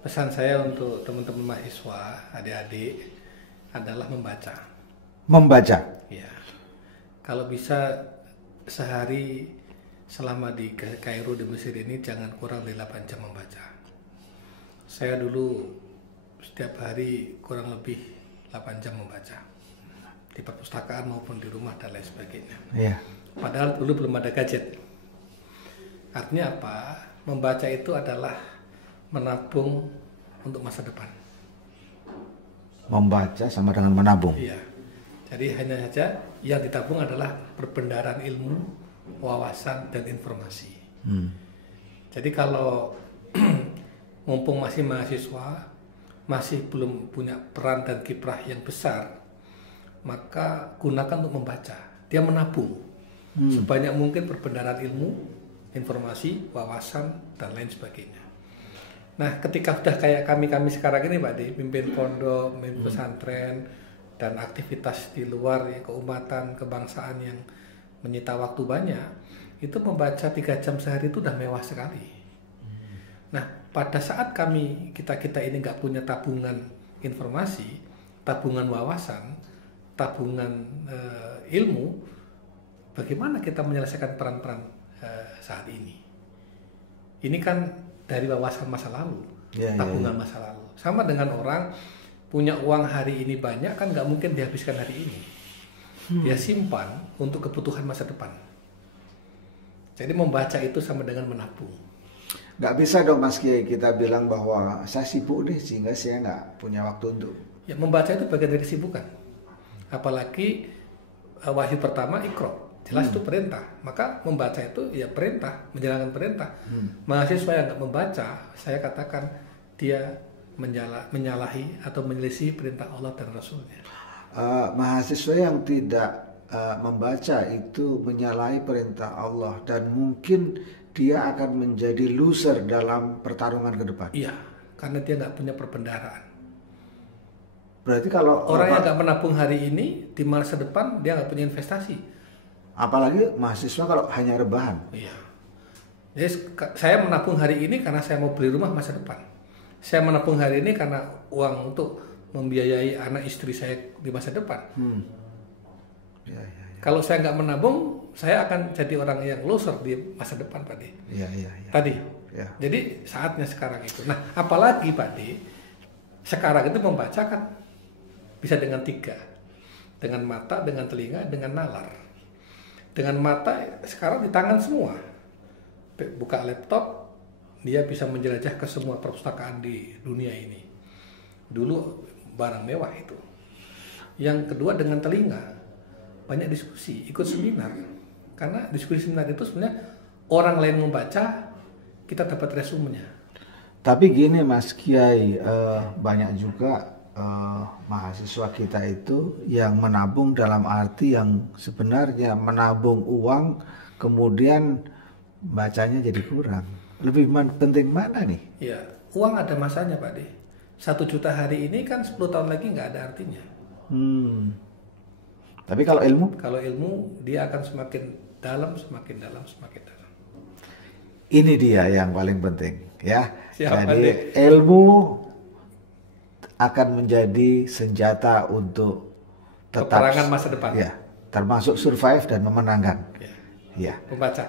Pesan saya untuk teman-teman mahasiswa, adik-adik adalah membaca. Membaca. Ya, kalau bisa sehari selama di Kairo di Mesir ini jangan kurang dari 8 jam membaca. Saya dulu setiap hari kurang lebih 8 jam membaca di perpustakaan maupun di rumah dan lain sebagainya. Iya. Padahal dulu belum ada gadget. Artinya apa? Membaca itu adalah menabung untuk masa depan. Membaca sama dengan menabung. Iya. Jadi hanya saja yang ditabung adalah perbendaharaan ilmu, wawasan dan informasi. Jadi kalau mumpung masih mahasiswa, masih belum punya peran dan kiprah yang besar, maka gunakan untuk membaca. Dia menabung sebanyak mungkin perbendaharaan ilmu, informasi, wawasan dan lain sebagainya. Nah, ketika sudah kayak kami sekarang ini, Pak Di, pimpin pondok, pimpin pesantren, dan aktivitas di luar ya, keumatan, kebangsaan yang menyita waktu banyak, itu membaca 3 jam sehari itu udah mewah sekali. Nah, pada saat kita ini nggak punya tabungan informasi, tabungan wawasan, tabungan ilmu, bagaimana kita menyelesaikan peran-peran saat ini? Ini kan dari wawasan masa lalu, tabungan masa lalu. Sama dengan orang punya uang hari ini banyak, kan nggak mungkin dihabiskan hari ini. Dia simpan untuk kebutuhan masa depan. Jadi membaca itu sama dengan menabung. Nggak bisa dong Mas Kiai kita bilang bahwa saya sibuk deh sehingga saya nggak punya waktu untuk. Ya, membaca itu bagian dari kesibukan. Apalagi wahyu pertama Iqra, jelas itu perintah. Maka membaca itu ya perintah, menjalankan perintah. Mahasiswa yang nggak membaca, saya katakan dia menyalahi atau menyelisih perintah Allah dan Rasulnya. Mahasiswa yang tidak membaca itu menyalahi perintah Allah dan mungkin dia akan menjadi loser dalam pertarungan ke depan. Iya, karena dia nggak punya perbendaharaan. Berarti kalau orang yang nggak menabung hari ini, di masa depan dia nggak punya investasi. Apalagi mahasiswa kalau hanya rebahan. Iya. Jadi saya menabung hari ini karena saya mau beli rumah masa depan. Saya menabung hari ini karena uang untuk membiayai anak istri saya di masa depan. Ya. Kalau saya nggak menabung, saya akan jadi orang yang loser di masa depan, Pak De. Ya. Tadi. Ya. Jadi saatnya sekarang itu. Nah, apalagi Pak De, sekarang itu membaca kan bisa dengan 3. Dengan mata, dengan telinga, dengan nalar. Dengan mata sekarang di tangan semua. Buka laptop, dia bisa menjelajah ke semua perpustakaan di dunia ini. Dulu barang mewah itu. Yang kedua dengan telinga, banyak diskusi, ikut seminar. Karena diskusi seminar itu sebenarnya orang lain membaca, kita dapat resumenya. Tapi gini Mas Kiai, banyak juga mahasiswa kita itu yang menabung dalam arti yang sebenarnya menabung uang kemudian bacanya jadi kurang. Lebih penting mana nih? Ya, uang ada masanya Pak De. 1 juta hari ini kan 10 tahun lagi nggak ada artinya. Tapi kalau ilmu? Kalau ilmu dia akan semakin dalam, semakin dalam, semakin dalam. Ini dia yang paling penting ya. Siapa Jadi ilmu akan menjadi senjata untuk tetap peperangan masa depan. Ya, termasuk survive dan memenangkan. Ya. Ya. Membaca.